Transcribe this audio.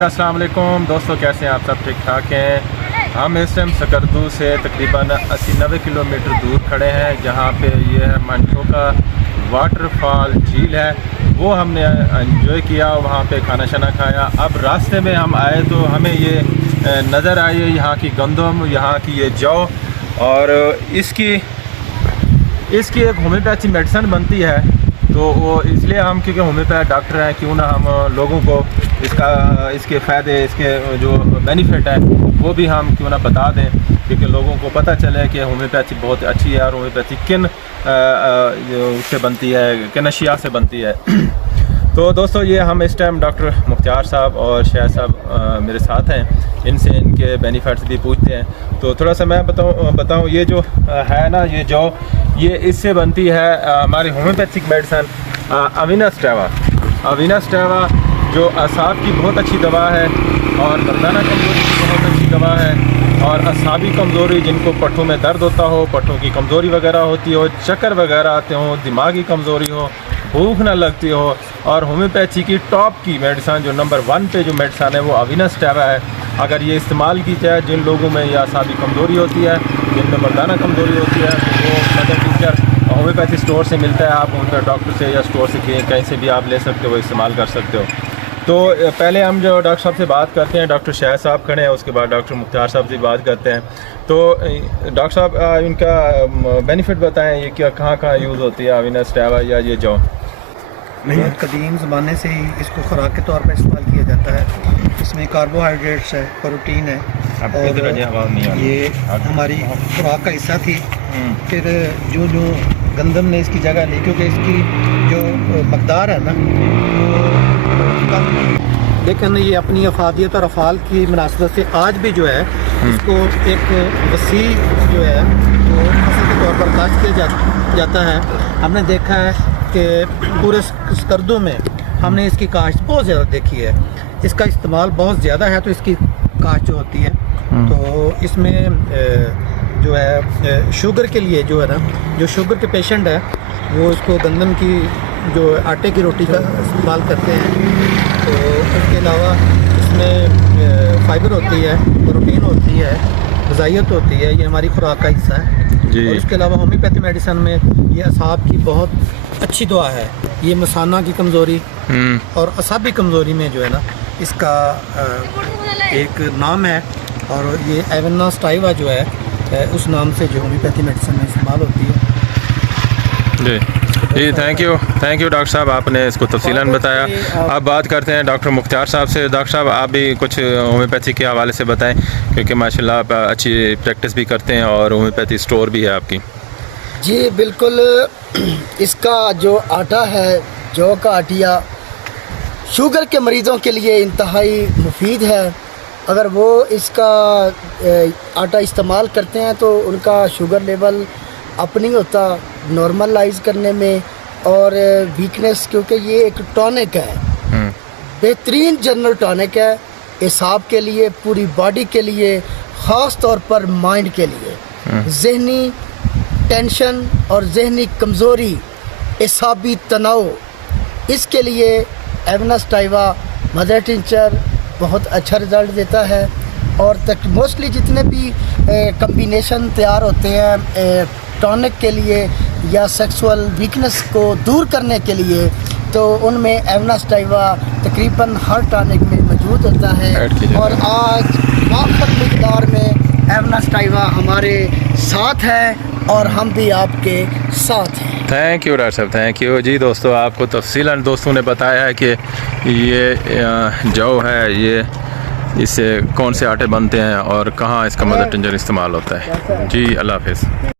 अस्सलाम वालेकुम दोस्तों, कैसे हैं आप सब? ठीक ठाक हैं। हम इस टाइम सकरदू से तकरीबन 80-90 किलोमीटर दूर खड़े हैं, जहां पे ये है मंठो का वाटरफॉल झील है। वो हमने एंजॉय किया, वहां पे खाना शाना खाया। अब रास्ते में हम आए तो हमें ये नज़र आई यहाँ की गंदम, यहाँ की ये जौ, और इसकी एक होम्योपैथी मेडिसिन बनती है। तो वो इसलिए हम, क्योंकि होम्योपैथ डॉक्टर हैं, क्यों ना हम लोगों को इसके फ़ायदे, इसके जो बेनिफिट है वो भी हम क्यों ना बता दें, क्योंकि लोगों को पता चले कि होम्योपैथी बहुत अच्छी है और होम्योपैथी किन से बनती है, किन अशिया से बनती है। तो दोस्तों, ये हम इस टाइम डॉक्टर मुख्तार साहब और शायद साहब मेरे साथ हैं, इनसे इनके बेनिफिट्स भी पूछते हैं। तो थोड़ा सा मैं बताऊं ये जो है ना, ये जो ये इससे बनती है हमारी होम्योपैथिक मेडिसिन अविनास्टेवा, जो असाब की बहुत अच्छी दवा है और मर्दाना कमज़ोरी की बहुत अच्छी दवा है, और असाबी कमज़ोरी, जिनको पट्टों में दर्द होता हो, पट्टों की कमज़ोरी वगैरह होती हो, चक्कर वगैरह आते हो, दिमागी कमज़ोरी हो, भूख ना लगती हो, और होम्योपैथी की टॉप की मेडिसिन जो नंबर 1 पे जो मेडिसिन है वो अविनास्टेवा है। अगर ये इस्तेमाल की जाए, जिन लोगों में या असाबी कमज़ोरी होती है, जिनमें मर्दाना कमज़ोरी होती है, तो वो मदर टीचर होम्योपैथी स्टोर से मिलता है। आप होम्योपैथ डॉक्टर से या स्टोर से कहीं से भी आप ले सकते हो, इस्तेमाल कर सकते हो। तो पहले हम जो डॉक्टर साहब से बात करते हैं, डॉक्टर शाह साहब खड़े हैं, उसके बाद डॉक्टर मुख्तार साहब से बात करते हैं। तो डॉक्टर साहब, इनका बेनिफिट बताएं, ये क्या कहाँ यूज़ होती है अविनास्टेवा या ये जौ? बहुत कदीम ज़माने से ही इसको खुराक के तौर पर इस्तेमाल किया जाता है। इसमें कार्बोहाइड्रेट्स है, प्रोटीन है, और ये हमारी खुराक का हिस्सा थी। फिर जो गंदम ने इसकी जगह ली, क्योंकि इसकी जो मकदार है ना वो, लेकिन ये अपनी अफादियत और अफ़ाल की मुनासबत से आज भी जो है इसको एक वसी जो है वो फसल के तौर पर काश्त किया जाता है। हमने देखा है कि पूरे सकरदू में हमने इसकी काश्त बहुत ज़्यादा देखी है। इसका इस्तेमाल बहुत ज़्यादा है, तो इसकी काश्त जो होती है, तो इसमें जो है शुगर के लिए जो है ना, जो शुगर के पेशेंट है वो इसको गंदम की जो आटे की रोटी का इस्तेमाल करते हैं। तो इसके अलावा इसमें फाइबर होती है, प्रोटीन होती है, ग़िज़ाइयत होती है, ये हमारी खुराक का हिस्सा है जी। और इसके अलावा होम्योपैथी मेडिसिन में ये असाब की बहुत अच्छी दवा है। ये मसाना की कमज़ोरी और असाबी कमज़ोरी में जो है ना, इसका एक नाम है, और ये अविनास्टेवा जो है उस नाम से जो होम्योपैथी मेडिसिन में इस्तेमाल होती है जी। थैंक यू डॉक्टर साहब, आपने इसको तफसीलन बताया। अब बात करते हैं डॉक्टर मुख्तार साहब से। डॉक्टर साहब, आप भी कुछ होम्योपैथी के हवाले से बताएं, क्योंकि माशाल्लाह आप अच्छी प्रैक्टिस भी करते हैं और होम्योपैथी स्टोर भी है आपकी। जी बिल्कुल। इसका जो आटा है, जौ का आटिया, शुगर के मरीज़ों के लिए इंतहाई मुफीद है। अगर वो इसका आटा इस्तेमाल करते हैं तो उनका शुगर लेवल अप नहीं होता, नॉर्मलाइज करने में, और वीकनेस, क्योंकि ये एक टॉनिक है, बेहतरीन जनरल टॉनिक है एसाब के लिए, पूरी बॉडी के लिए, ख़ास तौर पर माइंड के लिए। जहनी टेंशन और जहनी कमज़ोरी, एसाबी तनाव, इसके लिए अविनास्टेवा मदर टिंचर बहुत अच्छा रिज़ल्ट देता है। और मोस्टली जितने भी कम्बिनेशन तैयार होते हैं टॉनिक के लिए या सेक्सुअल वीकनेस को दूर करने के लिए, तो उनमें अविनास्टेवा तकरीबन हर टॉनिक में मौजूद होता है। और आज वाफ़र मिक़दार में अविनास्टेवा हमारे साथ है और हम भी आपके साथ हैं। थैंक यू डॉक्टर साहब, थैंक यू जी। दोस्तों, आपको तफसीलन दोस्तों ने बताया है कि ये जौ है, ये इससे कौन से आटे बनते हैं और कहाँ इसका मदर टिंचर इस्तेमाल होता है। जी, अल्लाह हाफ़िज़।